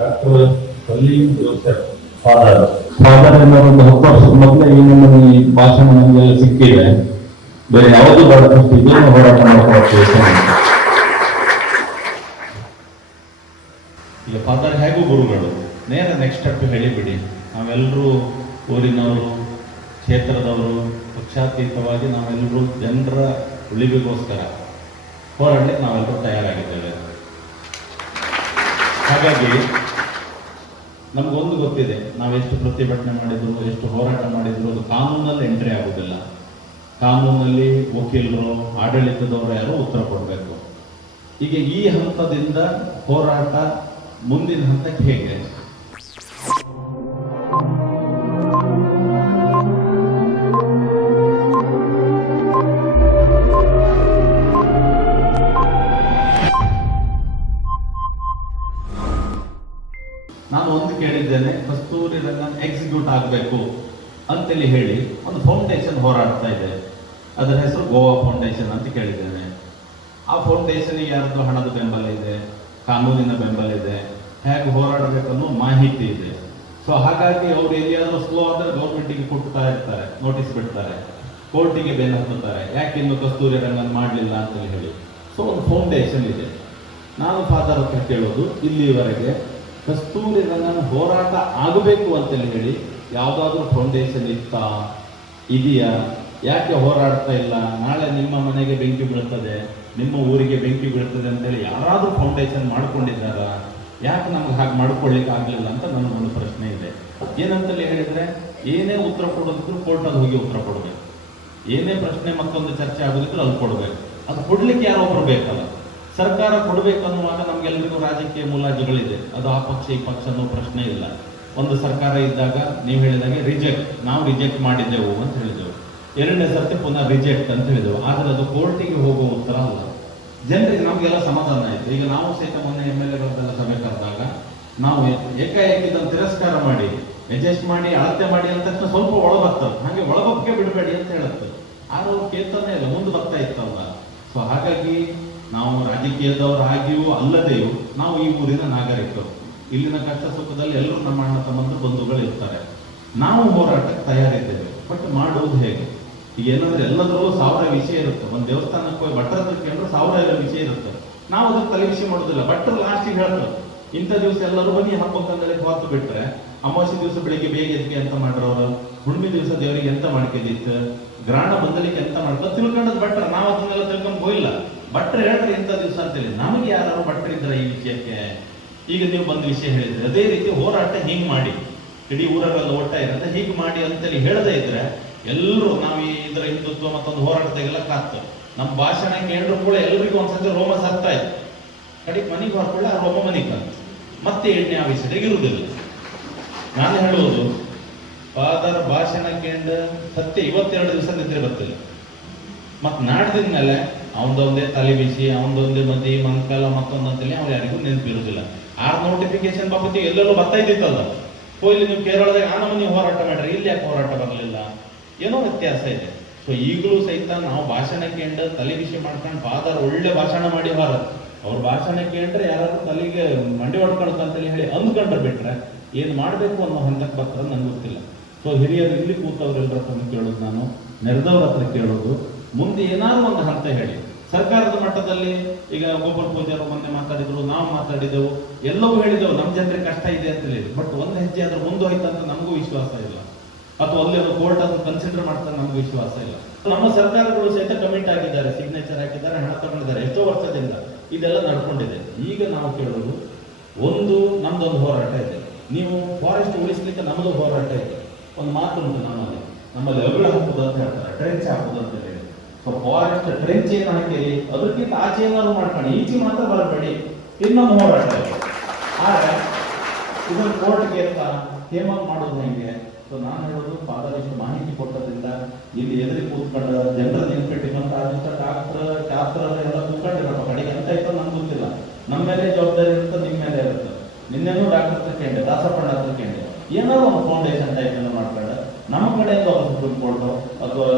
Doctor Saleem Joseph father father ಎಂಬ ಒಂದು ಹತ್ತು ವರ್ಷದ ಮೊದಲೇ ಈ ನಮ್ಮ ಈ ಭಾಷಣ ನಮಗೆಲ್ಲ ಸಿಕ್ಕಿದೆ. ಬೇರೆ ಯಾವುದು ಬರದಷ್ಟು ಇದನ್ನು ಹೋರಾಟ ಮಾಡ್ಕೊಳ್ಳೋಕೆ ಈಗ ಫಾದರ್ ಹೇಗೂ ಗುರುಗಳು? ನೇರ ನೆಕ್ಸ್ಟ್ ಸ್ಟೆಪ್ ಹೇಳಿಬಿಡಿ. ನಾವೆಲ್ಲರೂ ಊರಿನವರು ಕ್ಷೇತ್ರದವರು ಪಕ್ಷಾತೀತವಾಗಿ ನಾವೆಲ್ಲರೂ ಜನರ ಉಳಿವಿಗೋಸ್ಕರ ಹೋರಾಡಲಿಕ್ಕೆ ನಾವೆಲ್ಲರೂ ತಯಾರಾಗಿದ್ದೇವೆ. ಹಾಗಾಗಿ ನಮಗೊಂದು ಗೊತ್ತಿದೆ ನಾವೆಷ್ಟು ಪ್ರತಿಭಟನೆ ಮಾಡಿದ್ರು, ಎಷ್ಟು ಹೋರಾಟ ಮಾಡಿದ್ರು, ಅದು ಕಾನೂನಲ್ಲಿ ಎಂಟ್ರಿ ಆಗೋದಿಲ್ಲ. ಕಾನೂನಲ್ಲಿ ವಕೀಲರು, ಆಡಳಿತದವರು ಯಾರು ಉತ್ತರ ಕೊಡಬೇಕು. ಈಗ ಈ ಹಂತದಿಂದ ಹೋರಾಟ ಮುಂದಿನ ಹಂತಕ್ಕೆ ಹೇಗೆ? ಅಂತೇಳಿ ಹೇಳಿ ಒಂದು ಫೌಂಡೇಶನ್ ಹೋರಾಡ್ತಾ ಇದೆ. ಅದರ ಹೆಸರು ಗೋವಾ ಫೌಂಡೇಶನ್ ಅಂತ ಕೇಳಿದ್ದೇನೆ. ಆ ಫೌಂಡೇಶನ್ಗೆ ಯಾರ್ದು ಹಣದ ಬೆಂಬಲ ಇದೆ? ಕಾನೂನಿನ ಬೆಂಬಲ ಇದೆ. ಹೇಗೆ ಹೋರಾಡಬೇಕನ್ನೋ ಮಾಹಿತಿ ಇದೆ. ಸೊ ಹಾಗಾಗಿ ಅವರು ಎಲ್ಲಿಯಾದರೂ ಸ್ಲೋ ಆದರೆ ಗೌರ್ಮೆಂಟಿಗೆ ಕೊಡ್ತಾ ಇರ್ತಾರೆ ನೋಟಿಸ್ ಬಿಡ್ತಾರೆ. ಕೋರ್ಟಿಗೆ ಬೆನ್ನು ಹತ್ತುತ್ತಾರೆ. ಯಾಕೆ ಇನ್ನು ಕಸ್ತೂರಿ ರಂಗನ್ ಮಾಡಲಿಲ್ಲ ಅಂತ ಹೇಳಿ. ಸೊ ಒಂದು ಫೌಂಡೇಶನ್ ಇದೆ. ನಾನು ಫಾದರ್ ಹತ್ರ ಕೇಳೋದು, ಇಲ್ಲಿವರೆಗೆ ಕಸ್ತೂರಿ ರಂಗನ್ ಹೋರಾಟ ಆಗಬೇಕು ಅಂತೇಳಿ ಹೇಳಿ ಯಾವುದಾದ್ರೂ ಫೌಂಡೇಶನ್ ಇತ್ತಾ? ಇದೆಯಾ? ಯಾಕೆ ಹೋರಾಡ್ತಾ ಇಲ್ಲ? ನಾಳೆ ನಿಮ್ಮ ಮನೆಗೆ ಬೆಂಕಿ ಬೀಳ್ತದೆ, ನಿಮ್ಮ ಊರಿಗೆ ಬೆಂಕಿ ಬೀಳ್ತದೆ ಅಂತೇಳಿ ಯಾರಾದರೂ ಫೌಂಡೇಶನ್ ಮಾಡ್ಕೊಂಡಿದ್ದಾರಾ ಯಾಕೆ ನಮ್ಗೆ ಹಾಗೆ ಮಾಡ್ಕೊಳ್ಳಿಕ್ಕೆ ಆಗಲಿಲ್ಲ ಅಂತ ನನ್ನ ಒಂದು ಪ್ರಶ್ನೆ ಇದೆ. ಏನಂತಲ್ಲಿ ಹೇಳಿದ್ರೆ, ಏನೇ ಉತ್ತರ ಕೊಡೋದಿದ್ರು ಕೋರ್ಟಲ್ಲಿ ಹೋಗಿ ಉತ್ತರ ಕೊಡಬೇಕು. ಏನೇ ಪ್ರಶ್ನೆ ಮತ್ತೊಂದು ಚರ್ಚೆ ಆಗೋದಿದ್ರು ಅಲ್ಲಿ ಕೊಡ್ಬೇಕು. ಅದು ಕೊಡ್ಲಿಕ್ಕೆ ಯಾರೋ ಒಬ್ರು ಬೇಕಲ್ಲ. ಸರ್ಕಾರ ಕೊಡಬೇಕು ಅನ್ನುವಾಗ ನಮಗೆಲ್ಲರಿಗೂ ರಾಜಕೀಯ ಮುಲಾಜುಗಳಿದೆ. ಅದು ಆ ಪಕ್ಷ ಈ ಪಕ್ಷ ಅನ್ನೋ ಪ್ರಶ್ನೆ ಇಲ್ಲ. ಒಂದು ಸರ್ಕಾರ ಇದ್ದಾಗ ನೀವು ಹೇಳಿದಾಗೆ ರಿಜೆಕ್ಟ್ ನಾವು ರಿಜೆಕ್ಟ್ ಮಾಡಿದ್ದೆವು ಅಂತ ಹೇಳಿದೆವು. ಎರಡನೇ ಸರ್ತಿ ಪುನಃ ರಿಜೆಕ್ಟ್ ಅಂತ ಹೇಳಿದೆವು. ಆದರೆ ಅದು ಕೋರ್ಟಿಗೆ ಹೋಗುವ ಉತ್ತರ ಅಲ್ಲ. ಜನರಿಗೆ ನಮಗೆಲ್ಲ ಸಮಾಧಾನ ಆಯ್ತು. ಈಗ ನಾವು ಸಹಿತ ಮೊನ್ನೆ ಎಂ ಎಲ್ ಎಗಳನ್ನೆಲ್ಲ ಸಭೆ ಕರೆದಾಗ ನಾವು ಏಕಾಏಕಿ ತಿರಸ್ಕಾರ ಮಾಡಿ ಅಡ್ಜಸ್ಟ್ ಮಾಡಿ, ಅಳತೆ ಮಾಡಿ ಅಂತ ತಕ್ಷಣ ಸ್ವಲ್ಪ ಒಳಬರ್ತವೆ ಹಾಗೆ ಒಳಬಕ್ಕೆ ಬಿಡಬೇಡಿ ಅಂತ ಹೇಳುತ್ತೆ. ಆದ್ರೆ ಅವ್ರು ಕೇಳ್ತಾನೆ ಇಲ್ಲ. ಮುಂದೆ ಬರ್ತಾ ಇತ್ತಲ್ಲ. ಸೊ ಹಾಗಾಗಿ ನಾವು ರಾಜಕೀಯದವರಾಗಿಯೂ ಅಲ್ಲದೆಯೂ ನಾವು ಈ ಊರಿನ ನಾಗರಿಕರು. ಇಲ್ಲಿನ ಕಷ್ಟ ಸುಖದಲ್ಲಿ ಎಲ್ಲರೂ ನಮ್ಮ ಅಣ್ಣ ತಮ್ಮಂದ್ರೆ ಬಂಧುಗಳು ಇರ್ತಾರೆ ನಾವು ಹೋರಾಟಕ್ಕೆ ತಯಾರಿದ್ದೇವೆ. ಬಟ್ ಮಾಡುವುದು ಹೇಗೆ? ಈಗ ಏನಂದ್ರೆ ಎಲ್ಲದರಲ್ಲೂ ಸಾವಿರ ವಿಷಯ ಇರುತ್ತೆ. ಒಂದು ದೇವಸ್ಥಾನಕ್ಕೆ ಹೋಗಿ ಭಟ್ರ ತಿಳ್ಕೊಂಡ್ರೆ ಸಾವಿರ ಎಲ್ಲ ವಿಷಯ ಇರುತ್ತೆ. ನಾವು ಅದಕ್ಕೆ ತಲೆ ವಿಷಯ ಮಾಡೋದಿಲ್ಲ ಭಟ್ರು ಲಾಸ್ಟಿಗೆ ಹೇಳ್ತಾರೆ. ಇಂಥ ದಿವಸ ಎಲ್ಲರೂ ಬನ್ನಿ ಹಬ್ಬಕ್ಕಂದ್ರೆ ಹೊತ್ತು ಬಿಟ್ರೆ ಅಮಾವಾಸ್ಯ ದಿವಸ ಬೆಳಿಗ್ಗೆ ಬೇಗ ಎದ್ಕೆ ಅಂತ ಮಾಡ್ರವ್ರು ಹುಣ್ಣಿಮೆ ದಿವಸ ದೇವರಿಗೆ ಎಂತ ಮಾಡ್ಕೊಂಡಿತ್ತು ಗ್ರಾಣ ಬಂದಲಿಕ್ಕೆ ಎಂತ ಮಾಡ್ಕೋ ತಿಳ್ಕೊಂಡದ್ ಭಟ್ರ. ನಾವು ಅದನ್ನೆಲ್ಲ ತಿಳ್ಕೊಂಡು ಹೋಗಿಲ್ಲ. ಬಟ್ರೆ ಹೇಳ್ರಿ ಎಂತ ದಿವಸ ಅಂತೇಳಿ. ನಮಗೆ ಯಾರು ಭಟ್ರು ಇದ್ರ ಈ ವಿಷಯಕ್ಕೆ? ಈಗ ನೀವು ಬಂದ ವಿಷಯ ಹೇಳಿದ್ರೆ, ಅದೇ ರೀತಿ ಹೋರಾಟ ಹೀಗೆ ಮಾಡಿ, ಇಡೀ ಊರಲ್ಲ ಓಟ ಇರುತ್ತೆ ಹೀಗೆ ಮಾಡಿ ಅಂತೇಳಿ ಹೇಳದೇ ಇದ್ರೆ ಎಲ್ಲರೂ ನಾವು ಈ ಇದರ ಹಿಂದುತ್ವ ಮತ್ತೊಂದು ಹೋರಾಟದಾಗೆಲ್ಲ ಕಾತ್ತು ನಮ್ಮ ಭಾಷಣ ಕೇಳಿದ್ರು ಕೂಡ ಎಲ್ರಿಗೂ ಒಂದ್ಸತಿ ರೋಮ ಸತ್ತಾ ಇತ್ತು. ಕಡೆಗೆ ಮನೆಗೆ ಹಾಕೊಳ್ಳಿ ಆ ರೋಮ ಮನೆಗೆ ಬಂತು ಮತ್ತೆ ಎಣ್ಣೆ ಆ ವಿಷಯದಾಗ ಇರುವುದಿಲ್ಲ. ನಾನು ಹೇಳುವುದು, ಫಾದರ್ ಭಾಷಣ ಕೇಂದ್ರ ಸತ್ಯ ಇವತ್ತೆರಡು ದಿವಸ ನಿದ್ರೆ ಬರ್ತಿಲ್ಲ ಮತ್ತೆ ನಾಡ್ದಿನ ಮೇಲೆ, ಅವನದೊಂದೇ ತಲೆ ಬಿಸಿ, ಅವನದೊಂದೇ ಮದಿ, ಮಂಕಾಲ ಮತ್ತೊಂದಂತೇಳಿ ಅವ್ರು ಯಾರಿಗೂ ನೆನಪಿರುವುದಿಲ್ಲ. ಆ ನೋಟಿಫಿಕೇಶನ್ ಬಾಬತಿ ಎಲ್ಲರೂ ಬರ್ತಾ ಇದ್ದಿತ್ತಲ್ಲ. ಕೊಹ್ಲಿ ನೀವು ಕೇರಳದಾಗ ಆ ನೀವು ಹೋರಾಟ ಮಾಡ್ರಿ, ಇಲ್ಲಿ ಯಾಕೆ ಹೋರಾಟ ಬರಲಿಲ್ಲ? ಏನೋ ವ್ಯತ್ಯಾಸ ಇದೆ. ಸೊ ಈಗಲೂ ಸಹಿತ ನಾವು ಭಾಷಣ ಕೇಂದ್ರ ತಲೆ ಬಿಸಿ ಮಾಡ್ಕೊಂಡು ಫಾದರ್ ಒಳ್ಳೆ ಭಾಷಣ ಮಾಡಿ ಹೊರ ಅವ್ರ ಭಾಷಣ ಕೇಂದ್ರ ಯಾರಾದ್ರೂ ತಲೆಗೆ ಮಂಡಿ ಹೊಡ್ಕೊಳ್ತ ಅಂತ ಹೇಳಿ ಅಂದ್ಕೊಂಡ್ರೆ ಬಿಟ್ರೆ ಏನ್ ಮಾಡ್ಬೇಕು ಅನ್ನೋ ಹಂತಕ್ಕೆ ಬರ್ತಾರೆ ನನ್ಗೆ ಗೊತ್ತಿಲ್ಲ. ಸೊ ಹಿರಿಯರು ಇಲ್ಲಿ ಕೂತವ್ರೆಲ್ಲರ ಹತ್ರ ಕೇಳೋದು ನಾನು ನೆರೆದವ್ರ ಹತ್ರ ಕೇಳೋದು. ಮುಂದೆ ಏನಾದ್ರು ಒಂದು ಹಂತ ಹೇಳಿ. ಸರ್ಕಾರದ ಮಟ್ಟದಲ್ಲಿ ಈಗ ಗೋಪಾಲ್ ಪೂಜಾರು ಮೊನ್ನೆ ಮಾತಾಡಿದ್ರು, ನಾವು ಮಾತಾಡಿದೆವು, ಎಲ್ಲವೂ ಹೇಳಿದೆವು ನಮ್ಮ ಜನರಿಗೆ ಕಷ್ಟ ಇದೆ ಅಂತ ಹೇಳಿ. ಬಟ್ ಒಂದು ಹೆಜ್ಜೆ ಆದ್ರೆ ಒಂದು ಆಯ್ತು ಅಂತ ನಮಗೂ ವಿಶ್ವಾಸ ಇಲ್ಲ. ಅಥವಾ ಅಲ್ಲಿ ಅದು ಕೋರ್ಟ್ ಅದನ್ನು ಕನ್ಸಿಡರ್ ಮಾಡ್ತಾರೆ ನಮಗೂ ವಿಶ್ವಾಸ ಇಲ್ಲ. ನಮ್ಮ ಸರ್ಕಾರಗಳು ಸಹಿತ ಕಮಿಟ್ ಆಗಿದ್ದಾರೆ ಸಿಗ್ನೇಚರ್ ಹಾಕಿದ್ದಾರೆ, ಹಣ ತಗೊಂಡಿದ್ದಾರೆ, ಎಷ್ಟೋ ವರ್ಷದಿಂದ ಇದೆಲ್ಲ ನಡ್ಕೊಂಡಿದೆ. ಈಗ ನಾವು ಕೇಳೋದು, ಒಂದು ನಮ್ದೊಂದು ಹೋರಾಟ ಇದೆ. ನೀವು ಫಾರೆಸ್ಟ್ ಉಳಿಸ್ಲಿಕ್ಕೆ ನಮ್ಮದು ಹೋರಾಟ ಇದೆ. ಒಂದು ಮಾತು ಉಂಟು ನಮ್ಮಲ್ಲಿ. ನಮ್ಮಲ್ಲಿ ಹಾಕುದು ಅಂತ ಹೇಳ್ತಾರೆ ಟ್ರೆಂಚ್ ಹಾಕುದು ಅಂತ ಹೇಳಿ. ಫಾರೆಸ್ಟ್ ಟ್ರೆಂಚ್ ಏನು ಹಾಕಿರಿ ಅದಕ್ಕಿಂತ ಆಚೆ ಏನಾದ್ರು ಮಾಡ್ಕೊಂಡು ಈಚೆ ಮಾತ್ರ ಬರಬೇಡಿ ಇನ್ನೊಂದು ಹೋರಾಟ ಆದರೆ ಇದನ್ನು ಕೋರ್ಟ್ಗೆ ಅಂತ ಹೇಮಂತ್ ಮಾಡೋದು ಹೆಂಗೆ? ಸೊ ನಾನು ಹೇಳೋದು ಫಾದರ್ ಇಷ್ಟು ಮಾಹಿತಿ ಕೊಟ್ಟದ್ರಿಂದ ಇಲ್ಲಿ ಎದುರು ಕೂತ್ಕೊಂಡ ಜನರ ಅಂತ ಆದಂತ ಡಾಕ್ಟರ್ ಶಾಸ್ತ್ರ ಎಲ್ಲ ಕೂತ್ಕೊಂಡಿರಪ್ಪ ಕಡೆಗೆ ಎಂತ ಇತ್ತು ನಮ್ಗೆ ಗೊತ್ತಿಲ್ಲ. ನಮ್ಮ ಮೇಲೆ ಜವಾಬ್ದಾರಿ ಇರುತ್ತೆ ನಿಮ್ಮ ಮೇಲೆ ಇರುತ್ತೆ. ನಿನ್ನೆನೂ ಡಾಕ್ಟರ್ ಕೇಂದ್ರ ದಾಸಪ್ಪಣ್ಣ ಹತ್ರ ಕೇಳಿದೆ. ಏನಾದ್ರು ಒಂದು ಫೌಂಡೇಶನ್ ಟೈಪ್ ಮಾಡ್ಕೊಂಡು ನಮ್ಮ ಕಡೆಯಿಂದ ಒಂದು ತುಂಬಿಕೊಂಡು ಅಥವಾ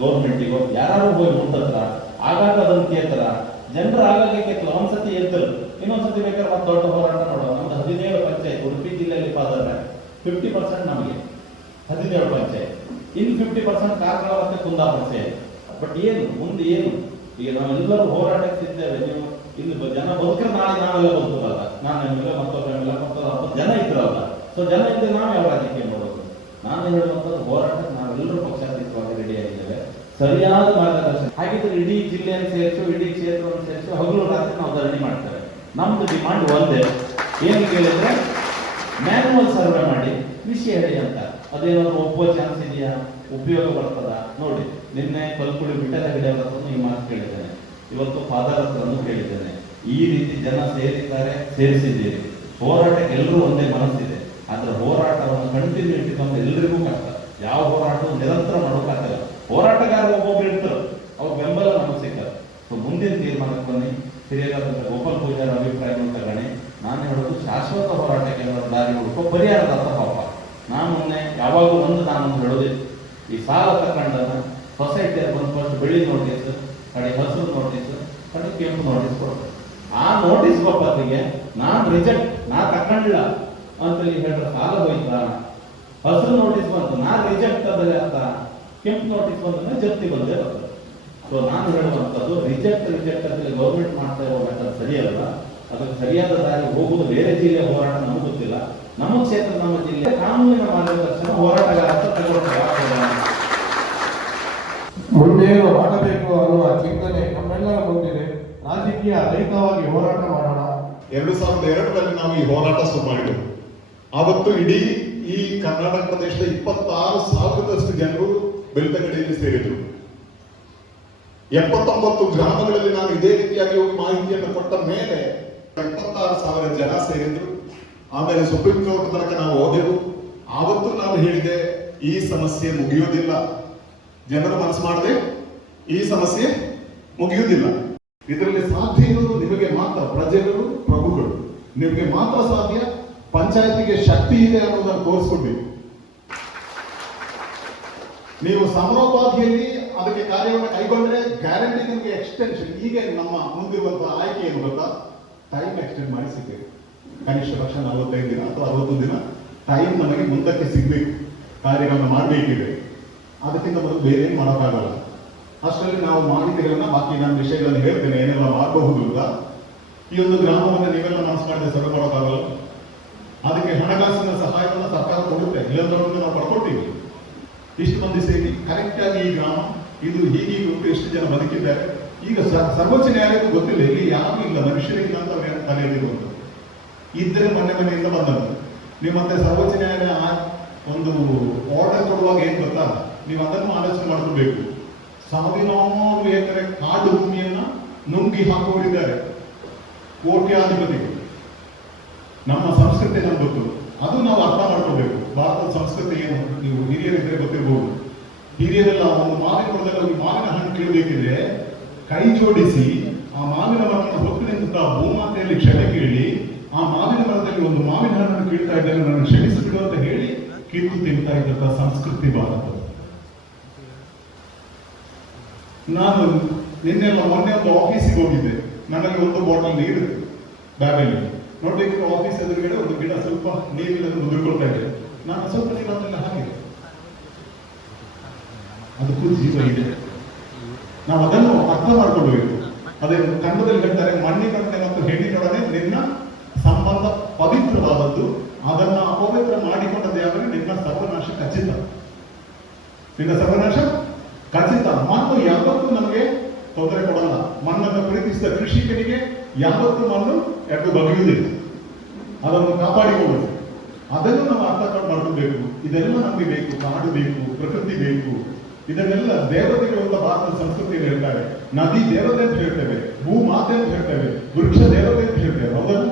ಗೌರ್ಮೆಂಟಿಗೋ ಯಾರು ಹೋಗಿ ಮುಟ್ಟತ್ರ ಆಗಾಗ ಅದನ್ನು ಕೇಳ್ತಾರ. ಜನರು ಆಗಾಗ ಕೇಳ್ತಾರೆ ಒಂದ್ಸತಿ ಎತ್ತರು ಇನ್ನೊಂದ್ಸತಿ ಬೇಕಾದ್ರೆ ಮತ್ತೆ ದೊಡ್ಡ ಹೋರಾಟ ಮಾಡೋಣ ನಮ್ದು ಹದಿನೇಳು ಪಂಚಾಯತ್, ಉಡುಪಿ ಜಿಲ್ಲೆಯಲ್ಲಿ ಪಾದ್ರೆ ಫಿಫ್ಟಿ ಪರ್ಸೆಂಟ್ ನಮಗೆ. ಹದಿನೇಳು ಪಂಚಾಯತ್. ಇನ್ ಫಿಫ್ಟಿ ಪರ್ಸೆಂಟ್ ಕಾರ್ಕಳ ಮತ್ತೆ ಕುಂದಾಪುರ ಪಂಚಾಯತ್. ಬಟ್ ಏನು? ಮುಂದೆ ಏನು? ಈಗ ನಾವೆಲ್ಲರೂ ಹೋರಾಟಕ್ಕೆ ಇದ್ದೇವೆ ನೀವು. ಇಲ್ಲಿ ಜನ ಬದುಕಿದ್ರೆ ನಾಳೆ ನಾವೆಲ್ಲ ಬದುಕಲ್ಲ ನಾನು ನಿಮ್ಮೆಲ್ಲ ಮತ್ತೊಬ್ಬ ಮತ್ತೊಬ್ಬ ಜನ ಇದ್ರಲ್ಲ ಸೊ ಜನ ಇದ್ರೆ ನಾವು ಯಾವ ರಾಜಕೀಯ ನೋಡೋದು ನಾನು ಹೇಳುವಂಥದ್ದು ಹೋರಾಟಕ್ಕೆ ನಾವೆಲ್ಲರೂ ಪಕ್ಷಾತೀತವಾಗಿ ರೆಡಿ ಆಗಿದ್ದೇವೆ. ಸರಿಯಾದ ಮಾರ್ಗದರ್ಶನ. ಹಾಗಿದ್ರೆ ಇಡೀ ಜಿಲ್ಲೆಯನ್ನು ಸೇರಿಸು, ಇಡೀ ಕ್ಷೇತ್ರವನ್ನು ಸೇರಿಸು, ಹಗಲು ರಾತ್ರಿ ನಾವು ಧರಣಿ ಮಾಡ್ತೇವೆ ನಮ್ದು ಡಿಮಾಂಡ್ ಒಂದೇ. ಏನು ಕೇಳಿದ್ರೆ ಮ್ಯಾನುವಲ್ ಸರ್ವೆ ಮಾಡಿ ಕೃಷಿ ಹೇಳಿ ಅಂತ. ಅದೇನಾದ್ರು ಒಪ್ಪುವ ಚಾನ್ಸ್ ಇದೆಯಾ? ಉಪಯೋಗ ಬರ್ತದ? ನೋಡಿ, ನಿನ್ನೆ ಕಲ್ಕುಳಿ ಬಿಟ್ಟದ ಗಿಡ ಈ ಮಾತು ಕೇಳಿದ್ದೇನೆ. ಇವತ್ತು ಫಾದರ್ ಹತ್ರನೂ ಕೇಳಿದ್ದೇನೆ. ಈ ರೀತಿ ಜನ ಸೇರಿದ್ದಾರೆ, ಸೇರಿಸಿದ್ದೀರಿ. ಹೋರಾಟಕ್ಕೆ ಎಲ್ಲರೂ ಒಂದೇ ಮನಸ್ಸಿದೆ. ಆದ್ರೆ ಹೋರಾಟವನ್ನು ಕಂಟಿನ್ಯೂ ಇಟ್ಕೊಂಡು ಎಲ್ಲರಿಗೂ ಕಷ್ಟ ಯಾವ ಹೋರಾಟ ನಿರಂತರ ಮಾಡೋಕ್ಕಾಗಲ್ಲ. ಹೋರಾಟಗಾರ ಒಬ್ಬೊಬ್ರು ಇರ್ತಾರೆ. ಅವ್ರ ಬೆಂಬಲ ನಮಗೆ ಸಿಗ್ತದೆ. ಸೊ ಮುಂದಿನ ತೀರ್ಮಾನಕ್ಕೆ ಬನ್ನಿ. ಹಿರಿಯರಾದಂತಹ ಗೋಪಾಲ್ ಪೂಜಾರ ಅಭಿಪ್ರಾಯವನ್ನು ತಗೊಳ್ಳಿ ನಾನು ಹೇಳೋದು ಶಾಶ್ವತ ಹೋರಾಟಕ್ಕೆ ದಾರಿ ಹುಡುಕೋ ಪರಿಹಾರದ ಪಾಪ. ನಾನು ಮೊನ್ನೆ ಯಾವಾಗಲೂ ಒಂದು ನಾನು ಹೇಳೋದೇ ಈ ಸಾಲ ತಕೊಂಡನ ಸೊಸೈಟಿಯಲ್ಲಿ ಬಂದು ಫಸ್ಟ್ ಬೆಳ್ಳಿ ನೋಟಿಸ್, ಕಡೆ ಹಸಿರು ನೋಟಿಸ್, ಕಡೆ ಕೆಂಪು ನೋಟಿಸ್ ಕೊಡ್ತಾರೆ. ಆ ನೋಟಿಸ್ ಬಪ್ಪತ್ತಿಗೆ ನಾನು ರಿಜೆಕ್ಟ್ ನಾ ತಕೊಂಡಿಲ್ಲ ಅಂತೇಳಿ ಹೇಳಿದ್ರೆ ಸಾಲ ಹೋಯ್ತಾ? ಹಸಿರು ನೋಟಿಸ್ ಬಂತು. ನಾನು ರಿಜೆಕ್ಟ್ ಆದರೆ ಅಂತ ಕೆಂಪು ನೋಟಿಸ್ ಬಂದ್ರೆ ಜಪ್ತಿ ಬಂದೇ ಬರ್ತದೆ. ಸೊ ನಾನು ಹೇಳುವಂಥದ್ದು ರಿಜೆಕ್ಟ್ ರಿಜೆಕ್ಟ್ ಅಂತ ಗೌರ್ಮೆಂಟ್ ಮಾಡ್ತಾ ಇರೋ ಮೆಥಡ್ ಸರಿಯಲ್ಲ ಅದಕ್ಕೆ ಸರಿಯಾದ ದಾರಿ ಹೋಗುವುದು ಬೇರೆ ಜಿಲ್ಲೆ ಹೋರಾಟ ನಮಗೆ ಗೊತ್ತಿಲ್ಲ. ನಮ್ಮ ಕ್ಷೇತ್ರ ನಮ್ಮ ಜಿಲ್ಲೆ ಕಾನೂನಿನ ಮಾರ್ಗದರ್ಶನ ಹೋರಾಟಗಾರ ಮುಂದೇನು ಮಾಡಬೇಕು ಅನ್ನುವ ಚಿಂತನೆ ನಮ್ಮೆಲ್ಲರ ಮುಂದಿದೆ. ರಾಜಕೀಯ ರಹಿತವಾಗಿ ಹೋರಾಟ ಮಾಡೋಣ. ಎರಡು ಸಾವಿರದ ಎರಡರಲ್ಲಿ ನಾವು ಈ ಹೋರಾಟ ಶುರು ಮಾಡಿದೆವು. ಆವತ್ತು ಇಡೀ ಈ ಕರ್ನಾಟಕ ಪ್ರದೇಶದ ಇಪ್ಪತ್ತಾರು ಸಾವಿರದಷ್ಟು ಜನರು ಬೆಳ್ತಂಗಡಿಯಲ್ಲಿ ಸೇರಿದ್ರು. ಎಪ್ಪತ್ತೊಂಬತ್ತು ಗ್ರಾಮಗಳಲ್ಲಿ ನಾನು ಇದೇ ರೀತಿಯಾಗಿ ಹೋಗಿ ಮಾಹಿತಿಯನ್ನು ಕೊಟ್ಟ ಮೇಲೆ ಎಪ್ಪತ್ತಾರು ಸಾವಿರ ಜನ ಸೇರಿದ್ರು. ಆಮೇಲೆ ಸುಪ್ರೀಂ ಕೋರ್ಟ್ ತನಕ ನಾವು ಹೋದೆವು. ಆವತ್ತು ನಾನು ಹೇಳಿದೆ, ಈ ಸಮಸ್ಯೆ ಮುಗಿಯೋದಿಲ್ಲ. ಜನರು ಮನಸ್ಸು ಮಾಡದೆ, ಈ ಸಮಸ್ಯೆ ಮುಗಿಯುವುದಿಲ್ಲ ಇದರಲ್ಲಿ ಸಾಧ್ಯ ಇರುವುದು ನಿಮಗೆ ಮಾತ್ರ, ಪ್ರಜೆಗಳು, ಪ್ರಭುಗಳು. ನಿಮಗೆ ಮಾತ್ರ ಸಾಧ್ಯ ಪಂಚಾಯತಿಗೆ ಶಕ್ತಿ ಇದೆ ಅನ್ನೋದನ್ನು ತೋರಿಸ್ಕೊಡ್ಬೇಕು. ನೀವು ಸಮರೋಪಾದಿಯಲ್ಲಿ ಅದಕ್ಕೆ ಕಾರ್ಯವನ್ನು ಕೈಗೊಂಡ್ರೆ ಗ್ಯಾರಂಟಿ ನಿಮಗೆ ಎಕ್ಸ್ಟೆನ್ಷನ್ ಈಗ ನಮ್ಮ ಮುಂದಿರುವಂತಹ ಆಯ್ಕೆ ಏನು ಗೊತ್ತಾ? ಟೈಮ್ ಎಕ್ಸ್ಟೆಂಡ್ ಮಾಡಿ ಸಿಗ್ಬೇಕು. ಕನಿಷ್ಠ ಪಕ್ಷ ನಲವತ್ತೈದು ದಿನ ಅಥವಾ ಅರವತ್ತೊಂದು ದಿನ ಟೈಮ್ ನಮಗೆ ಮುಂದಕ್ಕೆ ಸಿಗ್ಬೇಕು. ಕಾರ್ಯಗಳನ್ನು ಮಾಡಬೇಕಿದೆ. ಅದಕ್ಕಿಂತ ಮೊದಲು ಬೇರೆ ಏನು ಮಾಡೋಕ್ಕಾಗಲ್ಲ. ಅಷ್ಟರಲ್ಲಿ ನಾವು ಮಾಹಿತಿಗಳನ್ನ ಬಾಕಿ ನಾನು ವಿಷಯಗಳನ್ನು ಹೇಳ್ತೇನೆ. ಏನೆಲ್ಲ ಮಾಡಬಹುದು ಅಂತ ಈ ಒಂದು ಗ್ರಾಮವನ್ನು ನೀವೆಲ್ಲ ಮನಸ್ಸು ಮಾಡಿದ್ರೆ ಸರಿ ಮಾಡೋಕ್ಕಾಗಲ್ಲ. ಅದಕ್ಕೆ ಹಣಕಾಸಿನ ಸಹಾಯವನ್ನು ಸರ್ಕಾರ ಕೊಡುತ್ತೆ. ಇಲ್ಲಂದ್ರೆ ನಾವು ಪಡ್ಕೊಳ್ತೀವಿ. ಇಷ್ಟು ಮಂದಿ ಸೇರಿ ಕರೆಕ್ಟ್ ಆಗಿ ಈ ಗ್ರಾಮ, ಇದು ಹೀಗೆ ಎಷ್ಟು ಜನ ಬದುಕಿದ್ದಾರೆ. ಈಗ ಸರ್ವೋಚ್ಚ ನ್ಯಾಯಾಲಯಕ್ಕೂ ಗೊತ್ತಿಲ್ಲ, ಇಲ್ಲಿ ಯಾರು ಇಲ್ಲ ಮನುಷ್ಯರಿಲ್ಲ ಅಂತ ಅವ್ರು ತಲೆಯಲ್ಲಿರುವಂತ ಇದ್ದರೆ ಮನೆ ಮನೆಯಿಂದ ಬಂದದ್ದು ಮತ್ತೆ ಸರ್ವೋಚ್ಚ ನ್ಯಾಯಾಲಯ ಒಂದು ಆರ್ಡರ್ ಕೊಡುವಾಗ ಏನ್ ಗೊತ್ತಾ? ನೀವು ಅದನ್ನು ಆಲೋಚನೆ ಮಾಡಬೇಕು ಸಾವಿರಾರು ಎಕರೆ ಕಾಡು ಭೂಮಿಯನ್ನ ನುಂಗಿ ಹಾಕುವವರಿದ್ದಾರೆ ಕೋಟ್ಯಾಧಿಪತಿಗಳು. ನಮ್ಮ ಸಂಸ್ಕೃತಿ ಗೊತ್ತು. ಅದು ನಾವು ಅರ್ಥ ಮಾಡ್ಕೋಬೇಕು. ಭಾರತದ ಸಂಸ್ಕೃತಿ ಏನು ನೀವು ಹಿರಿಯರಿದ್ರೆ ಗೊತ್ತಿರ್ಬೋದು. ಹಿರಿಯರೆಲ್ಲ ಒಂದು ಮಾವಿನ ಮರದಲ್ಲಿ ಒಂದು ಮಾವಿನ ಹಣ್ಣು ಕೇಳಬೇಕಿದ್ರೆ ಕೈ ಜೋಡಿಸಿ ಆ ಮಾವಿನ ಮರವನ್ನು ಹೊತ್ತು ನಿಂತ ಭೂಮಾತೆಯಲ್ಲಿ ಕ್ಷಮೆ ಕೇಳಿ, ಆ ಮಾವಿನ ಮರದಲ್ಲಿ ಒಂದು ಮಾವಿನ ಹಣ್ಣನ್ನು ಕೀಳ್ತಾ ಇದ್ದರೆ ನನ್ನ ಕ್ಷಮಿಸಿಬಿಡು ಅಂತ ಹೇಳಿ ಕಿತ್ತು ತಿಂತಾ ಇದ್ದಂತಹ ಸಂಸ್ಕೃತಿ ಭಾರತ. ನಾನು ನಿನ್ನೆಲ್ಲ ಮೊನ್ನೆ ಒಂದು ಆಫೀಸಿಗೆ ಹೋಗಿದ್ದೆ. ನನಗೆ ಒಂದು ಬಾಟಲ್ ನೀರು ಬ್ಯಾಗಲ್ಲಿ ನೋಡ್ಬೇಕಿದ್ರೆ ಆಫೀಸ್ ಎದುರುಗಡೆ ಒಂದು ಗಿಡ ಸ್ವಲ್ಪ ನೀರಿನ ಉದುರ್ಕೊಳ್ತಾ ಇದೆ. ನಾನು ಸ್ವಲ್ಪ ನೀರನ್ನೆಲ್ಲ ಹಾಗೆ. ಅದಕ್ಕೂ ಜೀವ ಇದೆ. ನಾವು ಅದನ್ನು ಅರ್ಥ ಮಾಡ್ಕೊಳ್ಬೇಕು ಅದೇ ಕನ್ನಡದಲ್ಲಿ ಹೇಳ್ತಾರೆ ಮಣ್ಣಿನೊಡನೆ ಮತ್ತು ಹೆಣ್ಣಿನೊಡನೆ ನಿನ್ನ ಸಂಬಂಧ ಪವಿತ್ರವಾದದ್ದು. ಅದನ್ನ ಅಪವಿತ್ರ ಮಾಡಿಕೊಂಡದ್ದು ಯಾವಾಗ ನಿನ್ನ ಸರ್ವನಾಶ ಖಚಿತ. ನಿನ್ನ ಸರ್ವನಾಶ ಖಚಿತ. ಮಣ್ಣು ಯಾವತ್ತೂ ನಮಗೆ ತೊಂದರೆ ಕೊಡಲ್ಲ. ಮಣ್ಣನ್ನು ಪ್ರೀತಿಸಿದ ಕೃಷಿಕನಿಗೆ ಯಾವತ್ತೂ ಮಣ್ಣು ಯಾಕೆ ಬಗೆಯುವುದಿಲ್ಲ ಅದನ್ನು ಕಾಪಾಡಿಕೊಳ್ಳುವುದು ಅದನ್ನು ನಾವು ಅರ್ಥ ಮಾಡಬೇಕು ಇದೆಲ್ಲ ನಮಗೆ ಬೇಕು, ಕಾಡು ಬೇಕು, ಪ್ರಕೃತಿ ಬೇಕು. ಇದನ್ನೆಲ್ಲ ದೇವತೆಗಳು ಅಂತ ಭಾರತದ ಸಂಸ್ಕೃತಿಯಲ್ಲಿ ಹೇಳ್ತಾರೆ. ನದಿ ದೇವತೆ ಅಂತ ಹೇಳ್ತೇವೆ ಭೂ ಮಾತೆ ಅಂತ ಹೇಳ್ತೇವೆ, ವೃಕ್ಷ ದೇವತೆ ಅಂತ ಹೇಳ್ತೇವೆ. ಹೌದಲ್ಲ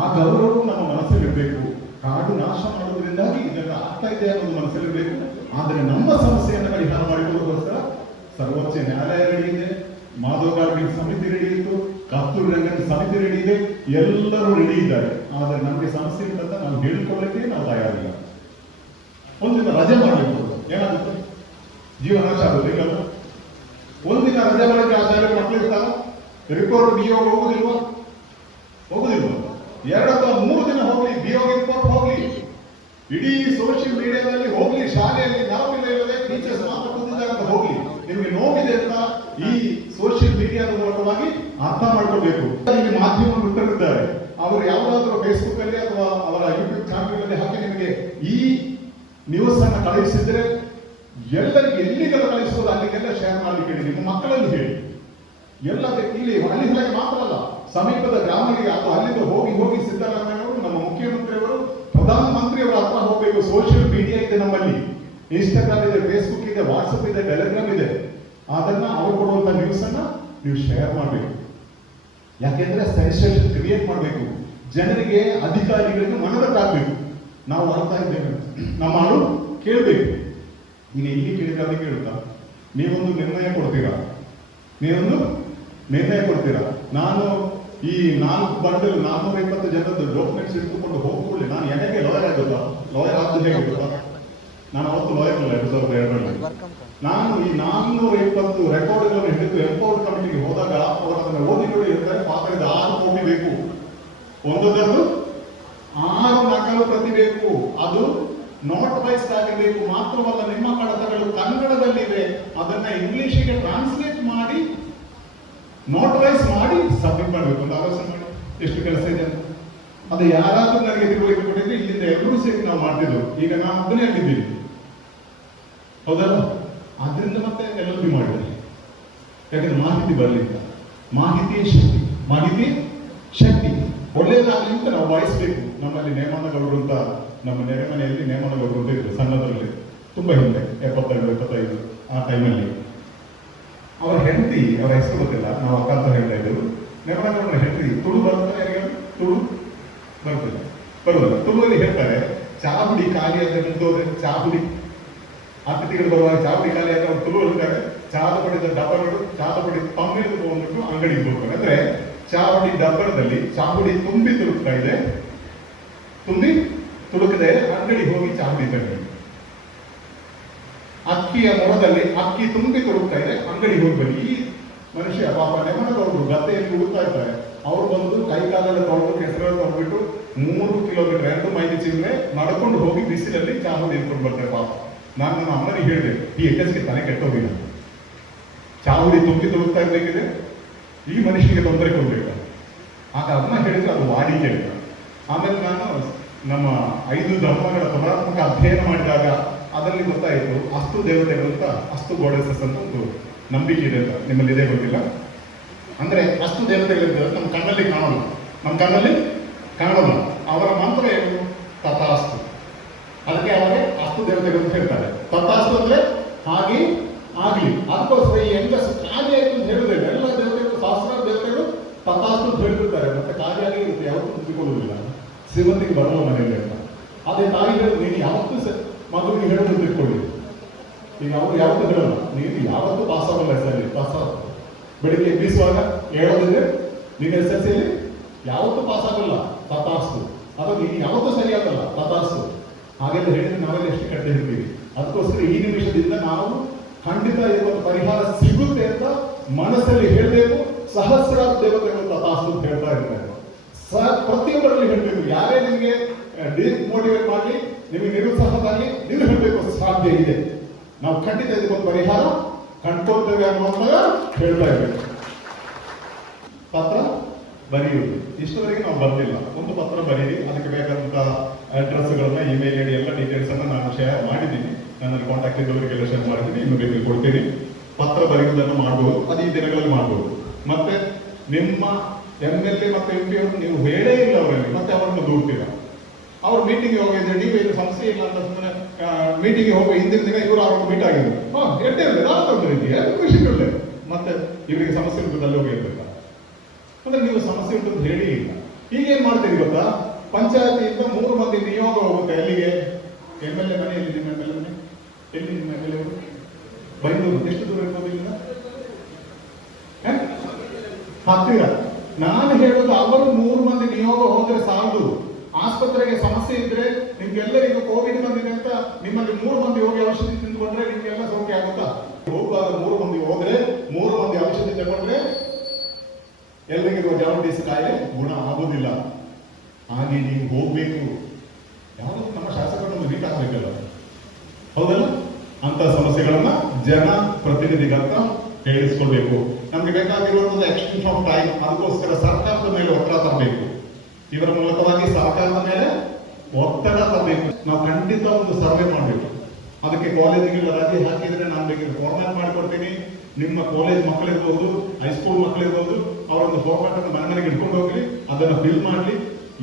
ಆ ಗೌರವವು ನಮ್ಮ ಮನಸ್ಸಲ್ಲಿರಬೇಕು. ಕಾಡು ನಾಶ ಮಾಡೋದ್ರಿಂದಾಗಿ ಇದೆಲ್ಲ ಆಗ್ತಾ ಇದೆ ಅನ್ನೋದು ಮನಸ್ಸಲ್ಲಿರಬೇಕು. ಆದರೆ ನಮ್ಮ ಸಮಸ್ಯೆಯನ್ನು ಪರಿಹಾರ ಮಾಡಿಕೊಳ್ಳೋದಕ್ಕೋಸ್ಕರ ಸರ್ವೋಚ್ಚ ನ್ಯಾಯಾಲಯ ಸಮಿತಿ ಇದೆ ಕಸ್ತೂರಿ ರಂಗನ್ ಸಮಿತಿ ರೆಡಿ ಇದೆ, ಎಲ್ಲರೂ ರೆಡಿ ಇದ್ದಾರೆ. ಆದರೆ ನಮಗೆ ಸಮಸ್ಯೆ ಅಂತ ನಾವು ಹೇಳಿಕೊಳ್ಳಕ್ಕೆ ನಾವು ತಯಾರಿಲ್ಲ. ಒಂದಿನ ರಜೆ ಮಾಡಬೇಕು. ಏನಾಗುತ್ತೆ? ಜೀವನ ಆಗುತ್ತೆ ಈಗಲ್ಲ ಒಂದಿನ ರಜೆ ಮಾಡಕ್ಕೆ ಆಚಾರ್ಯ ಮಕ್ಕಳು ಇರ್ತಾರ ರಿಪೋರ್ಟ್ ಬಿಒ ಹೋಗುದಿಲ್ವಾ? ಹೋಗುದಿಲ್ವಾ? ಎರಡು ಅಥವಾ ಮೂರು ದಿನ ಹೋಗಿ ಇಪ್ಪತ್ತು ರಿಪೋರ್ಟ್ ಇಡೀ ಸೋಷಿಯಲ್ ಮೀಡಿಯಾದಲ್ಲಿ ಹೋಗ್ಲಿ, ಶಾಲೆಯಲ್ಲಿ ಇಲ್ಲ ಇಲ್ಲದೆ ಟೀಚರ್ಸ್ ಮಾತ್ರ ಕೂತಿದ್ದಾರೆ ಅಂತ ಹೋಗ್ಲಿ. ನಿಮಗೆ ನೋವಿದೆ ಅಂತ ಈ ಸೋಷಿಯಲ್ ಮೀಡಿಯಾದ ಮೂಲಕವಾಗಿ ಅರ್ಥ ಮಾಡ್ಕೋಬೇಕು ಇಲ್ಲಿ ಮಾಧ್ಯಮ ಬಿಟ್ಟಿದ್ದಾರೆ ಅವರು ಯಾವುದಾದ್ರೂ ಫೇಸ್ಬುಕ್ ಅಲ್ಲಿ ಅಥವಾ ಅವರ ಯೂಟ್ಯೂಬ್ ಚಾನಲ್ ಅಲ್ಲಿ ಹಾಕಿ ನಿಮಗೆ ಈ ನ್ಯೂಸ್ ಅನ್ನು ಕಳುಹಿಸಿದ್ರೆ ಎಲ್ಲರಿಗೆ ಎಲ್ಲಿಗೆಲ್ಲ ಕಳಿಸೋದು ಅಲ್ಲಿಗೆಲ್ಲ ಶೇರ್ ಮಾಡಲಿಕ್ಕೆ ಹೇಳಿ, ನಿಮ್ಮ ಮಕ್ಕಳಲ್ಲಿ ಹೇಳಿ. ಎಲ್ಲ ಇಲ್ಲಿ ಹಳ್ಳಿಗಳಿಗೆ ಮಾತ್ರ ಅಲ್ಲ, ಸಮೀಪದ ಗ್ರಾಮಗಳಿಗೆ ಅಥವಾ ಅಲ್ಲಿಂದ ಹೋಗಿ ಹೋಗಿ ಸಿದ್ದರಾಮಯ್ಯವರು ನಮ್ಮ ಮುಖ್ಯಮಂತ್ರಿಯವರು ಪ್ರಧಾನ ಮಂತ್ರಿಯವರ ಹತ್ರ ಹೋಗಬೇಕು. ಸೋಷಿಯಲ್ ಮೀಡಿಯಾ ಇದೆ ನಮ್ಮಲ್ಲಿ. ಇನ್ಸ್ಟಾಗ್ರಾಮ್ ಇದೆ ಫೇಸ್ಬುಕ್ ಇದೆ ವಾಟ್ಸಪ್ ಇದೆ ಟೆಲಿಗ್ರಾಮ್ ಇದೆ. ಅದನ್ನ ಅವ್ರು ಕೊಡುವಂತ ನ್ಯೂಸ್ ಅನ್ನ ನೀವು ಶೇರ್ ಮಾಡಬೇಕು. ಯಾಕೆಂದ್ರೆ ಸೆನ್ಸೇಷನ್ ಕ್ರಿಯೇಟ್ ಮಾಡಬೇಕು. ಜನರಿಗೆ ಅಧಿಕಾರಿಗಳಿಗೆ ಮನದಟ್ಟಾಗಬೇಕು ನಾವು ಅರ್ಥ ಇದ್ದೇವೆ. ನಮ್ಮ ಹಾಡು ಕೇಳಬೇಕು. ಈಗ ಇಲ್ಲಿ ಕೇಳಿದ್ರೆ ಕೇಳುತ್ತಾ? ನೀವೊಂದು ನಿರ್ಣಯ ಕೊಡ್ತೀರಾ? ನೀವೊಂದು ನಿರ್ಣಯ ಕೊಡ್ತೀರಾ? ನಾನು ಈ ನಾಲ್ಕು ಬಂಡಲ್ ನಾನ್ನೂರ ಇಪ್ಪತ್ತು ಜನರದ್ದು ಡಾಕ್ಯುಮೆಂಟ್ಸ್ ಇಟ್ಟುಕೊಂಡು ಹೋಗ್ಕೊಳ್ಳಿ ನಾನು ಯಾಕೆ ಲಾಯರ್ ಆಗುತ್ತಾ ಲಾಯರ್ ಹೇಗೆ ನಾನು ಅವತ್ತು ಲಾಯರ್ ಅಲ್ಲ, ಎರಡ್ ಸಾವಿರದ ಎರಡರಲ್ಲಿ. ನಾನು ಈ ನಾನ್ನೂರ ಇಪ್ಪತ್ತು ರೆಕಾರ್ಡ್ಗಳನ್ನು ಹಿಡಿದು ಎಂಪವರ್ ಕಮಿಟಿಗೆ ಹೋದಾಗ ಅವರು ಅದನ್ನು ಓದಿ ನೋಡಿ ಇರ್ತಾರೆ ಪಾತ್ರದ ಆರು ಕೋಟಿ ಬೇಕು. ಒಂದೊಂದನ್ನು ಆರು ನಕಲು ಪ್ರತಿ ಬೇಕು. ಅದು ನೋಟ್ ವೈಸ್ ಆಗಿರಬೇಕು ಮಾತ್ರವಲ್ಲ ನಿಮ್ಮ ಕಡತಗಳು ಕನ್ನಡದಲ್ಲಿವೆ ಅದನ್ನ ಇಂಗ್ಲಿಷಿಗೆ ಟ್ರಾನ್ಸ್ಲೇಟ್ ಮಾಡಿ ನೋಟ್ ವೈಸ್ ಮಾಡಿ ಸಬ್ಮಿಟ್ ಮಾಡಬೇಕು. ಒಂದು ಆಲೋಚನೆ ಮಾಡಿ. ಎಷ್ಟು ಕೆಲಸ ಇದೆ ಅದು ಯಾರಾದ್ರೂ ನನಗೆ ತಿಳುವಳಿಕೆ ಕೊಟ್ಟಿದ್ರೆ ಇಲ್ಲಿಂದ ಎಲ್ಲರೂ ಸೇರಿ ನಾವು ಮಾಡ್ತಿದ್ದೆವು. ಈಗ ನಾವು ಒಬ್ಬನೇ ಆಗಿದ್ದೀವಿ ಹೌದಲ್ಲ? ಆದ್ರಿಂದ ಮತ್ತೆ ಎಲ್ಲರೂ ಮಾಡಿದ್ದಾರೆ. ಯಾಕಂದ್ರೆ ಮಾಹಿತಿ ಬರಲಿಲ್ಲ. ಮಾಹಿತಿಯೇ ಶಕ್ತಿ. ಮಾಹಿತಿ ಶಕ್ತಿ. ಒಳ್ಳೆಯದಾಗಲಿ ಅಂತ ನಾವು ಬಯಸಬೇಕು ನಮ್ಮಲ್ಲಿ ನೇಮಾನಗೌಡರು ಅಂತ, ನಮ್ಮ ನೆರೆಮನೆಯಲ್ಲಿ ನೇಮಾನಗೌಡರು ಅಂತ ಇದ್ರು ಸಣ್ಣದರಲ್ಲಿ. ತುಂಬಾ ಹಿಂದೆ, ಎಪ್ಪತ್ತೆರಡು, ಎಪ್ಪತ್ತೈದು, ಆ ಟೈಮಲ್ಲಿ ಅವರ ಹೆಂಡತಿ, ಅವರ ಹೆಸರು ಗೊತ್ತಿಲ್ಲ, ನಾವು ಅಕ್ಕ ಅಂತ ಹೇಳ್ತಾ ಇದ್ದೆವು ನೇಮಾನಗೌಡರ ಹೆಂಡತಿ, ತುಳು ಬರ್ತಾರೆ ತುಳು ಬರ್ತದೆ ಬರುವುದಿಲ್ಲ. ತುಳುವಲ್ಲಿ ಹೇಳ್ತಾರೆ ಚಾಹುಡಿ ಖಾಲಿ ಅಂತ ನಿಂತೋದ್ರೆ ಚಾಹುಡಿ ಅತಿಥಿಗಳು ಬರುವಾಗ ಚಾವಡಿ ಖಾಲಿ ಅವ್ರು ತುಳು ಹೇಳ್ತಾರೆ ಚಾದ ಪಡಿದ ಡಬ್ಬಗಳು, ಚಾದ ಪಡಿದ ಪಮ್ಮಿಲ್ ಬಂದ್ಬಿಟ್ಟು ಅಂಗಡಿಗೆ ಹೋಗ್ತಾರೆ. ಅಂದ್ರೆ ಚಾವಡಿ ಡಬ್ಬರದಲ್ಲಿ ಪುಡಿ ತುಂಬಿ ತುಳುಕ್ತಾ ಇದೆ. ತುಂಬಿ ತುಳುಕದೆ ಅಂಗಡಿ ಹೋಗಿ ಚಾವಡಿ ತಗೊಂಡು ಅಕ್ಕಿಯ ಮೊಳದಲ್ಲಿ ಅಕ್ಕಿ ತುಂಬಿ ತುಳುಕ್ತಾ ಇದೆ ಅಂಗಡಿ ಹೋಗ್ಬೇಕು ಈ ಮನುಷ್ಯ ಪಾಪ ನೆಮ್ಮದವರು ಗದ್ದೆಯಲ್ಲಿ ಹುಡುಕ್ತಾ ಇರ್ತಾರೆ ಅವ್ರು ಬಂದು ಕೈ ಕಾಲೆಲ್ಲ ತೊಳೆದು ಕೆಸರೆಲ್ಲ ತೊಗೊಂಡ್ಬಿಟ್ಟು ಮೂರು ಕಿಲೋಮೀಟರ್, ಎರಡು ಮೈಲಿ ಚಿಲ್ಲರೆ ನಡ್ಕೊಂಡು ಹೋಗಿ ಬಿಸಿಲಲ್ಲಿ ಚಾವಡಿ ಇಟ್ಕೊಂಡು ಬರ್ತಾರೆ ಪಾಪ. ನಾನು ನನ್ನ ಅಮ್ಮನಿಗೆ ಹೇಳಿದೆ, ಈ ಎಕ್ಕಸಿಗೆ ತಲೆ ಕೆಟ್ಟೋಗಿಲ್ಲ. ಚಾವುಡಿ ತುಂಬಿ ತುಳುಕ್ತಾ ಇರಬೇಕಿದೆ ಈ ಮನುಷ್ಯನಿಗೆ ತೊಂದರೆ ಕೊಡಬೇಕ ಆಗ ಅಮ್ಮ ಹೇಳಿದ್ರೆ, ಅದು ವಾಡಿಕೆ ಅಂತ. ಆಮೇಲೆ ನಾನು ನಮ್ಮ ಐದು ಧರ್ಮಗಳ ತುಲಾತ್ಮಕ ಅಧ್ಯಯನ ಮಾಡಿದಾಗ ಅದರಲ್ಲಿ ಗೊತ್ತಾಯಿತು, ಅಸ್ತು ದೇವತೆಗಳು ಅಂತ ಅಸ್ತು ಗೋಡೆಸಸ್ ಅಂತ ಒಂದು ನಂಬಿಕೆ ಇದೆ ಅಂತ. ನಿಮ್ಮಲ್ಲಿ ಇದೇ ಗೊತ್ತಿಲ್ಲ? ಅಂದ್ರೆ ಅಷ್ಟು ದೇವತೆಗಳಿದ್ದಾರೆ ನಮ್ಮ ಕಣ್ಣಲ್ಲಿ ಕಾಣೋಣ ನಮ್ಮ ಕಣ್ಣಲ್ಲಿ ಕಾಣೋಣ ಅವರ ಮಂತ್ರ ಏನು ತಥಾಸ್ತು ಅದಕ್ಕೆ ಅವರೇ ಅಸ್ತು ದೇವತೆಗಳು ಅಂತ ಹೇಳ್ತಾರೆ. ತಥಾಸ್ತು ಅಂದ್ರೆ ಹಾಗೆ ಆಗ್ಲಿ. ಅದಕ್ಕೋಸ್ಕರ ಈ ಹೆಂಗಸ ಕಾರ್ಯ ಆಯ್ತು ಅಂತ ಹೇಳಿದ್ರೆ ಎಲ್ಲ ದೇವತೆಗಳು ಸಹಸ್ರ ದೇವತೆಗಳು ತಥಾಸ್ತು ಅಂತ ಹೇಳ್ಬಿಡ್ತಾರೆ. ಮತ್ತೆ ಕಾರ್ಯ ಆಗಿ ಇರುತ್ತೆ ಯಾವತ್ತೂ ತಿಳ್ಕೊಳ್ಳೋದಿಲ್ಲ ಶ್ರೀಮಂತಿಗೆ ಬರಲ್ಲ ಮನೆಯಲ್ಲಿ ಅಂತ. ಅದೇ ತಾಯಿ ಹೇಳಿದ್ರು ನೀನು ಯಾವತ್ತೂ ಮಗುವಿಗೆ ಹೇಳೋದು ತಿಳ್ಕೊಳ್ಳಿ. ಈಗ ಅವ್ರು ಯಾವತ್ತೂ ಹೇಳಲ್ಲ. ನೀನು ಯಾವತ್ತೂ ಪಾಸ್ ಆಗಲ್ಲ ಸರಿ ಪಾಸ್ ಆಗ ಬೆಳಿಗ್ಗೆ ಬೀಸುವಾಗ ಹೇಳೋದಿದ್ರೆ ನೀನು ಎಸ್ ಎಲ್ ಸಿಯಲ್ಲಿ ಯಾವತ್ತೂ ಪಾಸ್ ಆಗಲ್ಲ. ತಥಾಸ್ತು ಅದು ನೀನು ಯಾವತ್ತೂ ಸರಿಯಾಗಲ್ಲ. ತಥಾಸ್ತು ಹಾಗೆಲ್ಲ ಹೇಳಿದ್ರೆ ನಾವೆಲ್ಲ ಎಷ್ಟು ಕಟ್ಟ ಇರ್ತೀವಿ ಅದಕ್ಕೋಸ್ಕರ ಈ ನಿಮಿಷದಿಂದ ನಾವು ಖಂಡಿತ ಇದೊಂದು ಪರಿಹಾರ ಸಿಗುತ್ತೆ ಅಂತ ಮನಸ್ಸಲ್ಲಿ ಹೇಳಬೇಕು, ಸಹಸ್ರಾರು ದೇವತೆಗಳು ತಥಾಸ್ತು ಅಂತ ಹೇಳ್ತಾ ಇರ್ತಾರೆ. ಪ್ರತಿಯೊಬ್ಬರಲ್ಲಿ ಹೇಳಬೇಕು, ಯಾರೇ ನಿಮಗೆ ಡಿಮೋಟಿವೇಟ್ ಮಾಡಿ ನಿಮಗೆ ನಿರುತ್ಸಾಹದಲ್ಲಿ ನೀವು ಹೇಳಬೇಕು ಸಾಧ್ಯ ಇದೆ. ನಾವು ಖಂಡಿತ ಇದಕ್ಕೊಂದು ಪರಿಹಾರ ಕಂಡ್ಕೊಳ್ತೇವೆ ಅನ್ನುವಂತ ಹೇಳ್ತಾ ಇರ್ಬೇಕು ಪತ್ರ? ಬರೆಯುವುದು. ಇಷ್ಟವರೆಗೆ ನಾವು ಬರಲಿಲ್ಲ. ಒಂದು ಪತ್ರ ಬರೀರಿ, ಅದಕ್ಕೆ ಬೇಕಾದಂತ ಅಡ್ರೆಸ್ಗಳನ್ನ ಇಮೇಲ್ ಐಡಿ ಎಲ್ಲ ಡೀಟೇಲ್ಸ್ ಅನ್ನ ನಾನು ಶೇರ್ ಮಾಡಿದ್ದೀನಿ. ನನ್ನ ಕಾಂಟ್ಯಾಕ್ಟ್ ಇದ್ದವರಿಗೆಲ್ಲ ಶೇರ್ ಮಾಡಿದ್ದೀನಿ ಇನ್ನು ಬೇಕು ಕೊಡ್ತೀನಿ. ಪತ್ರ ಬರೆಯುವುದನ್ನು ಮಾಡಬಹುದು ಅದು ಈ ದಿನಗಳಲ್ಲಿ ಮಾಡಬಹುದು ಮತ್ತೆ ನಿಮ್ಮ ಎಂ ಎಲ್ ಎ ಮತ್ತೆ ಎಂ ಪಿ ಅವರು ನೀವು ಹೇಳೇ ಇಲ್ಲ ಅವರಲ್ಲಿ, ಮತ್ತೆ ಅವರನ್ನು ದೂರ್ತೀರಾ ಅವ್ರು ಮೀಟಿಂಗ್ ಹೋಗಿದ್ರೆ ನೀವು ಏನು ಸಮಸ್ಯೆ ಇಲ್ಲ ಅಂತ ಸುಮ್ಮನೆ ಮೀಟಿಂಗ್ ಹೋಗಿ ಹಿಂದಿನ ದಿನ ಇವರು ಅವ್ರಿಗೆ ಮೀಟ್ ಆಗಿದ್ರು. ಹಾ, ಎಡ್ಡೆ ಇಲ್ಲ ನಾನು ಖುಷಿ ಮತ್ತೆ ಇವರಿಗೆ ಸಮಸ್ಯೆ ಇರ್ತದೆ ಅಲ್ಲಿ ಹೋಗಿ ಇರ್ಬೇಕಾ ಅಂದ್ರೆ ನೀವು ಸಮಸ್ಯೆ ಉಂಟು ಅಂತ ಹೇಳಿ ಈಗ ಏನ್ ಮಾಡ್ತೀರಿ ಗೊತ್ತಾ? ಪಂಚಾಯತಿಯಿಂದ ಮೂರು ಮಂದಿ ನಿಯೋಗ ಹೋಗುತ್ತೆ. ಅಲ್ಲಿಗೆ ಎಂ ಎಲ್ ಎ ಮನೆಯಲ್ಲಿ ನಿಮ್ಮ ಎಂ ಎಲ್ ಎ ಮನೆ? ಎಲ್ಲಿ ನಿಮ್ಮ ಎಂ ಎಲ್ ಎ ಬೈಂದೂರು. ಎಷ್ಟು ದೂರ ಇರ್ಬೋದು ಇಲ್ಲಿಂದ? ಹತ್ತಿರ. ನಾನು ಹೇಳೋದು ಅವರು ಮೂರು ಕಾಯಿಲೆ ಗುಣ ಆಗೋದಿಲ್ಲ. ಹಾಗೆ ನೀವು ಹೋಗ್ಬೇಕು. ಯಾವುದೋ ನಮ್ಮ ಶಾಸಕರನ್ನು ವೀಕ್ ಆಗಬೇಕಲ್ಲ ಹೌದಲ್ಲ? ಅಂತ ಸಮಸ್ಯೆಗಳನ್ನ ಜನ ಪ್ರತಿನಿಧಿಗಳನ್ನ ಕೇಳಿಸ್ಕೊಳ್ಬೇಕು ನಮಗೆ ಬೇಕಾಗಿರುವಂತಹ ಎಕ್ಸ್ಟೆನ್ಷನ್ ಆಫ್ ಟೈಮ್ ಅದಕ್ಕೋಸ್ಕರ ಸರ್ಕಾರದ ಮೇಲೆ ಒತ್ತಡ ತರಬೇಕು. ಇದರ ಮೂಲಕವಾಗಿ ಸರ್ಕಾರದ ಮೇಲೆ ಒತ್ತಡ ತರಬೇಕು. ನಾವು ಖಂಡಿತ ಒಂದು ಸರ್ವೆ ಮಾಡಬೇಕು. ಅದಕ್ಕೆ ಕಾಲೇಜಿಗೆ ರಾಜಿ ಹಾಕಿದ್ರೆ ನಾನು ಬೇಕಿದ್ರೆ ಫಾರ್ಮ್ಯಾಟ್ ಮಾಡಿಕೊಡ್ತೀನಿ. ನಿಮ್ಮ ಕಾಲೇಜ್ ಮಕ್ಕಳಿರ್ಬೋದು ಹೈಸ್ಕೂಲ್ ಮಕ್ಕಳಿರ್ಬೋದು ಅವರೊಂದು ಅನ್ನು ಮನೆ ಮನೆಗೆ ಇಟ್ಕೊಂಡು ಹೋಗ್ಲಿ, ಅದನ್ನು ಫಿಲ್ ಮಾಡ್ಲಿ.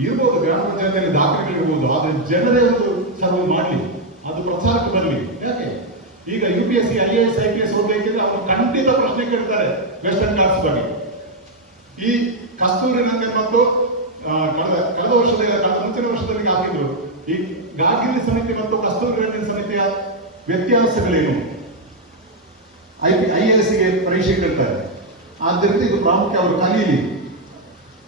ಇರ್ಬೋದು ಗ್ರಾಮ ಪಂಚಾಯತಿಯಲ್ಲಿ ದಾಖಲೆಗಳಿರ್ಬೋದು ಆದ್ರೆ ಜನರೇ ಒಂದು ಸರ್ವೆ ಮಾಡ್ಲಿ. ಅದು ಪ್ರಚಾರಕ್ಕೆ ಬರಲಿ ಯಾಕೆ? ಈಗ U P S C I A S I P ಅವರು ಖಂಡಿತ ಪ್ರಶ್ನೆ ಕೇಳ್ತಾರೆ. ವೆಸ್ಟರ್ನ್ ಕಾರ್ಸ್ ಬಗ್ಗೆ. ಈ ಕಸ್ತೂರಿ ನಂಗೆ ಮತ್ತು ಕಳೆದ ಕಳೆದ ವರ್ಷದ, ಕಳೆದ ಮುಂಚಿನ ವರ್ಷದಲ್ಲಿ ಹಾಕಿದ್ರು. ಈ ಗಾಗಿರಿ ಸಮಿತಿ ಮತ್ತು ಕಸ್ತೂರಿ ರಂಗನ್ ಸಮಿತಿಯ ವ್ಯತ್ಯಾಸಗಳೇನು? ಐ ಐ ಪರೀಕ್ಷೆ ಕೇಳ್ತಾರೆ ಆದ್ದರಿಂದ ಇದು ಪ್ರಾಮುಖ್ಯ ಅವರು ಕಲೀಲಿ.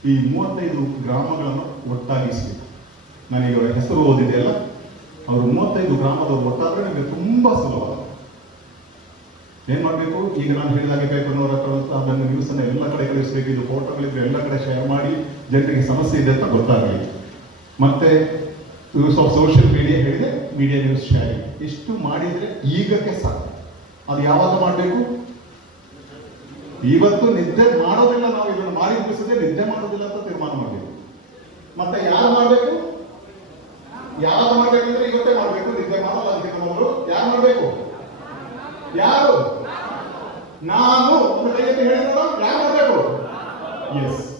ಈ ಮೂವತ್ತೈದು ಗ್ರಾಮಗಳನ್ನು ಒಟ್ಟಾಗಿಸಿ. ನನಗೆ ಅವರ ಹೆಸರು ಓದಿದೆಯಲ್ಲ, ಅವರು ಮೂವತ್ತೈದು ಗ್ರಾಮದವರು ಒಟ್ಟಾದ್ರೆ ನಿಮಗೆ ತುಂಬಾ ಸುಲಭ. ಏನ್ ಮಾಡ್ಬೇಕು? ಈಗ ನಾನು ಹೇಳಿದಾಗೆ ಪೇಪರ್ನವರ ಹತ್ರ ಅದನ್ನು ನ್ಯೂಸ್ ಅನ್ನ ಎಲ್ಲ ಕಡೆ ಕಳಿಸಬೇಕು. ಇದು ಫೋಟೋಗಳಿದ್ರೆ ಎಲ್ಲ ಕಡೆ ಶೇರ್ ಮಾಡಿ ಜನರಿಗೆ ಸಮಸ್ಯೆ ಇದೆ ಅಂತ ಗೊತ್ತಾಗಲಿ. ಮತ್ತೆ ಯೂಸ್ ಆಫ್ ಸೋಷಿಯಲ್ ಮೀಡಿಯಾ ಹೇಳಿದೆ ಮೀಡಿಯಾ ನ್ಯೂಸ್ ಶೇರಿಂಗ್ ಇಷ್ಟು ಮಾಡಿದ್ರೆ ಈಗಕ್ಕೆ ಸಾಕು. ಅದು ಯಾವಾಗ ಮಾಡಬೇಕು? ಇವತ್ತು ನಿದ್ದೆ ಮಾಡೋದಿಲ್ಲ ನಾವು ಇದನ್ನು ಮಾರಿ ಮುಗಿಸಿದ್ರೆ ನಿದ್ದೆ ಮಾಡೋದಿಲ್ಲ ಅಂತ ತೀರ್ಮಾನ ಮಾಡಬೇಕು ಮತ್ತೆ ಯಾರು ಮಾಡಬೇಕು? ಯಾರು ಮಾಡ್ಬೇಕಂದ್ರೆ ಇವತ್ತೇ ಮಾಡಬೇಕು, ನಿದ್ದೆ ಮಾಡಲ್ಲ ಅಂತ ಅವರು ಯಾರು ಮಾಡಬೇಕು? ಯಾರು? ನಾನು. ಹೇಳಿದ್ರು ಯಾರು ಮಾಡಬೇಕು? ಎಸ್